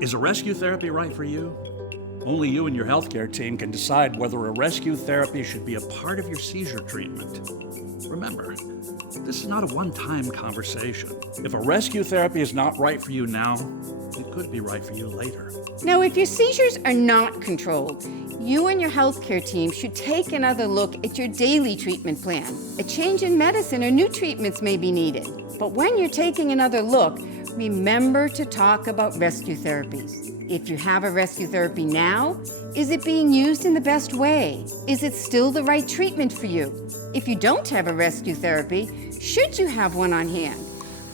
Is a rescue therapy right for you? Only you and your healthcare team can decide whether a rescue therapy should be a part of your seizure treatment. Remember, this is not a one-time conversation. If a rescue therapy is not right for you now, it could be right for you later. Now, if your seizures are not controlled, you and your healthcare team should take another look at your daily treatment plan. A change in medicine or new treatments may be needed. But when you're taking another look, remember to talk about rescue therapies. If you have a rescue therapy now, is it being used in the best way? Is it still the right treatment for you? If you don't have a rescue therapy, should you have one on hand?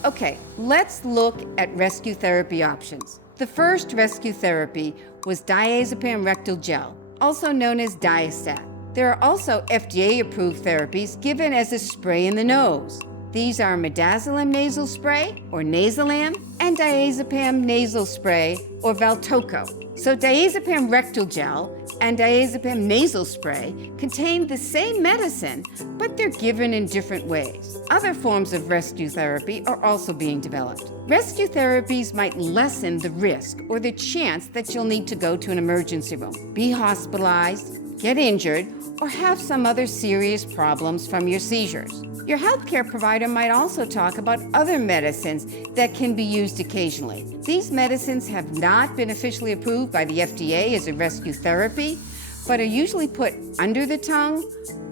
Okay, let's look at rescue therapy options. The first rescue therapy was diazepam rectal gel, also known as Diastat. There are also FDA-approved therapies given as a spray in the nose. These are midazolam nasal spray, or Nasalam, and diazepam nasal spray, or Valtoco. So diazepam rectal gel and diazepam nasal spray contain the same medicine, but they're given in different ways. Other forms of rescue therapy are also being developed. Rescue therapies might lessen the risk or the chance that you'll need to go to an emergency room, be hospitalized, get injured, or have some other serious problems from your seizures. Your healthcare provider might also talk about other medicines that can be used occasionally. These medicines have not been officially approved by the FDA as a rescue therapy, but are usually put under the tongue,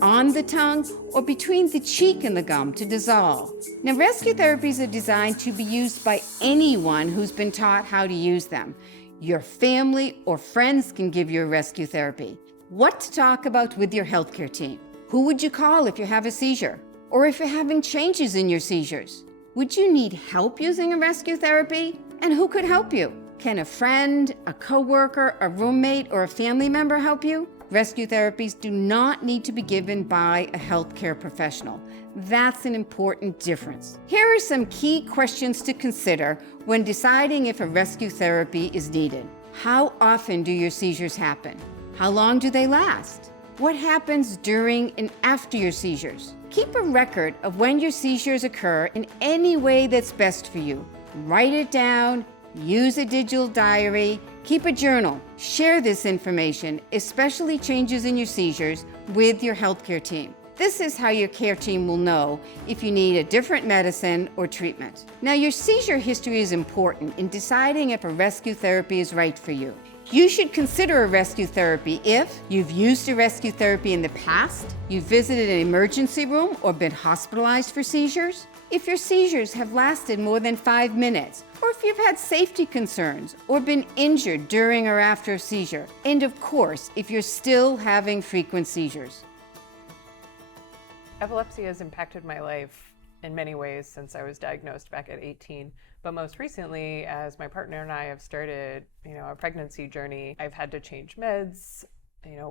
on the tongue, or between the cheek and the gum to dissolve. Now, rescue therapies are designed to be used by anyone who's been taught how to use them. Your family or friends can give you a rescue therapy. What to talk about with your healthcare team? Who would you call if you have a seizure? Or if you're having changes in your seizures? Would you need help using a rescue therapy? And who could help you? Can a friend, a coworker, a roommate, or a family member help you? Rescue therapies do not need to be given by a healthcare professional. That's an important difference. Here are some key questions to consider when deciding if a rescue therapy is needed. How often do your seizures happen? How long do they last? What happens during and after your seizures? Keep a record of when your seizures occur in any way that's best for you. Write it down, use a digital diary, keep a journal. Share this information, especially changes in your seizures, with your healthcare team. This is how your care team will know if you need a different medicine or treatment. Now, your seizure history is important in deciding if a rescue therapy is right for you. You should consider a rescue therapy if you've used a rescue therapy in the past, you've visited an emergency room or been hospitalized for seizures, if your seizures have lasted more than 5 minutes, or if you've had safety concerns or been injured during or after a seizure, and of course, if you're still having frequent seizures. Epilepsy has impacted my life in many ways since I was diagnosed back at 18. But most recently, as my partner and I have started, a pregnancy journey, I've had to change meds.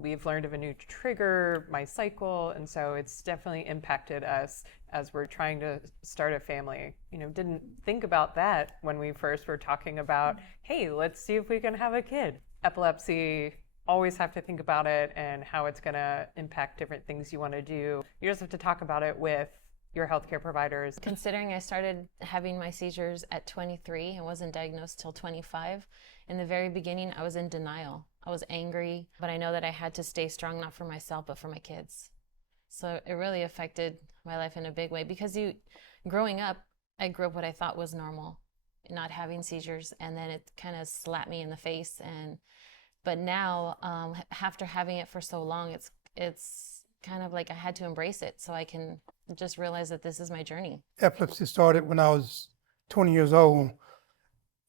We've learned of a new trigger, my cycle, and so it's definitely impacted us as we're trying to start a family. Didn't think about that when we first were talking about, hey, let's see if we can have a kid. Epilepsy, always have to think about it and how it's going to impact different things you want to do. You just have to talk about it with your healthcare providers. Considering I started having my seizures at 23 and wasn't diagnosed till 25, in the very beginning I was in denial. I was angry, but I know that I had to stay strong, not for myself, but for my kids. So it really affected my life in a big way because growing up, I grew up what I thought was normal, not having seizures, and then it kind of slapped me in the face. But now, after having it for so long, it's kind of like I had to embrace it so I can just realize that this is my journey. Epilepsy started when I was 20 years old,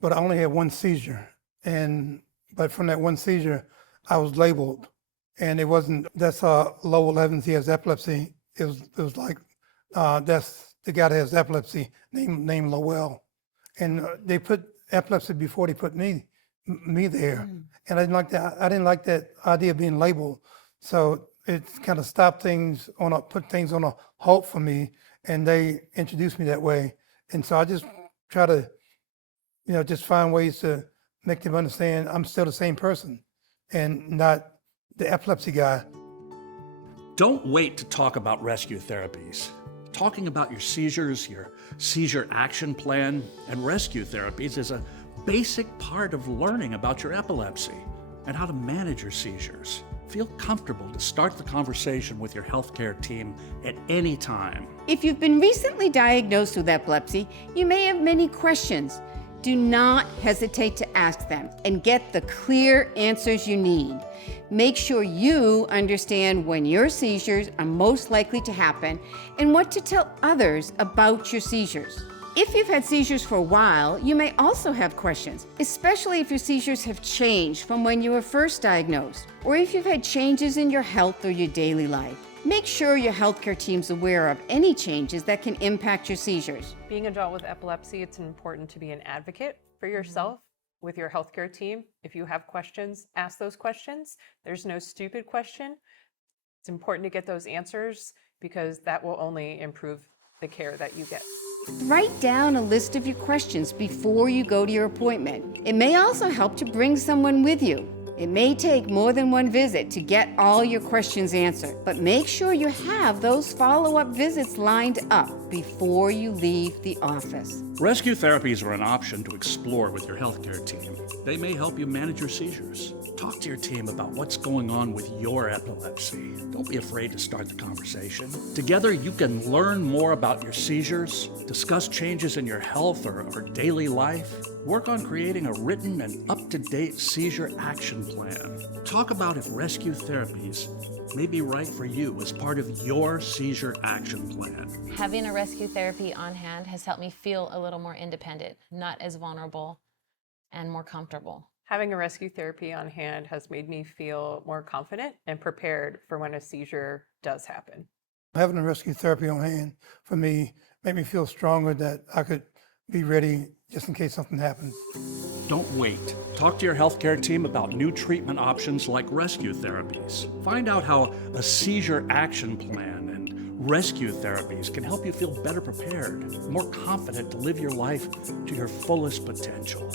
but I only had one seizure. But from that one seizure, I was labeled, and it wasn't, that's Lowell Evans, he has epilepsy. It was like, that's the guy that has epilepsy, named Lowell. And they put epilepsy before they put me there. And I didn't like that idea of being labeled. So it kind of stopped things put things on a halt for me, and they introduced me that way. And so I just try to, just find ways to make them understand I'm still the same person and not the epilepsy guy. Don't wait to talk about rescue therapies. Talking about your seizures, your seizure action plan, and rescue therapies is a basic part of learning about your epilepsy and how to manage your seizures. Feel comfortable to start the conversation with your healthcare team at any time. If you've been recently diagnosed with epilepsy, you may have many questions. Do not hesitate to ask them and get the clear answers you need. Make sure you understand when your seizures are most likely to happen and what to tell others about your seizures. If you've had seizures for a while, you may also have questions, especially if your seizures have changed from when you were first diagnosed, or if you've had changes in your health or your daily life. Make sure your healthcare team's aware of any changes that can impact your seizures. Being an adult with epilepsy, it's important to be an advocate for yourself with your healthcare team. If you have questions, ask those questions. There's no stupid question. It's important to get those answers because that will only improve the care that you get. Write down a list of your questions before you go to your appointment. It may also help to bring someone with you. It may take more than one visit to get all your questions answered, but make sure you have those follow-up visits lined up before you leave the office. Rescue therapies are an option to explore with your healthcare team. They may help you manage your seizures. Talk to your team about what's going on with your epilepsy. Don't be afraid to start the conversation. Together, you can learn more about your seizures, discuss changes in your health or daily life, work on creating a written and up-to-date seizure action plan. Talk about if rescue therapies may be right for you as part of your seizure action plan. Having a rescue therapy on hand has helped me feel a little more independent, not as vulnerable, and more comfortable. Having a rescue therapy on hand has made me feel more confident and prepared for when a seizure does happen. Having a rescue therapy on hand for me made me feel stronger that I could be ready just in case something happens. Don't wait. Talk to your healthcare team about new treatment options like rescue therapies. Find out how a seizure action plan and rescue therapies can help you feel better prepared, more confident to live your life to your fullest potential.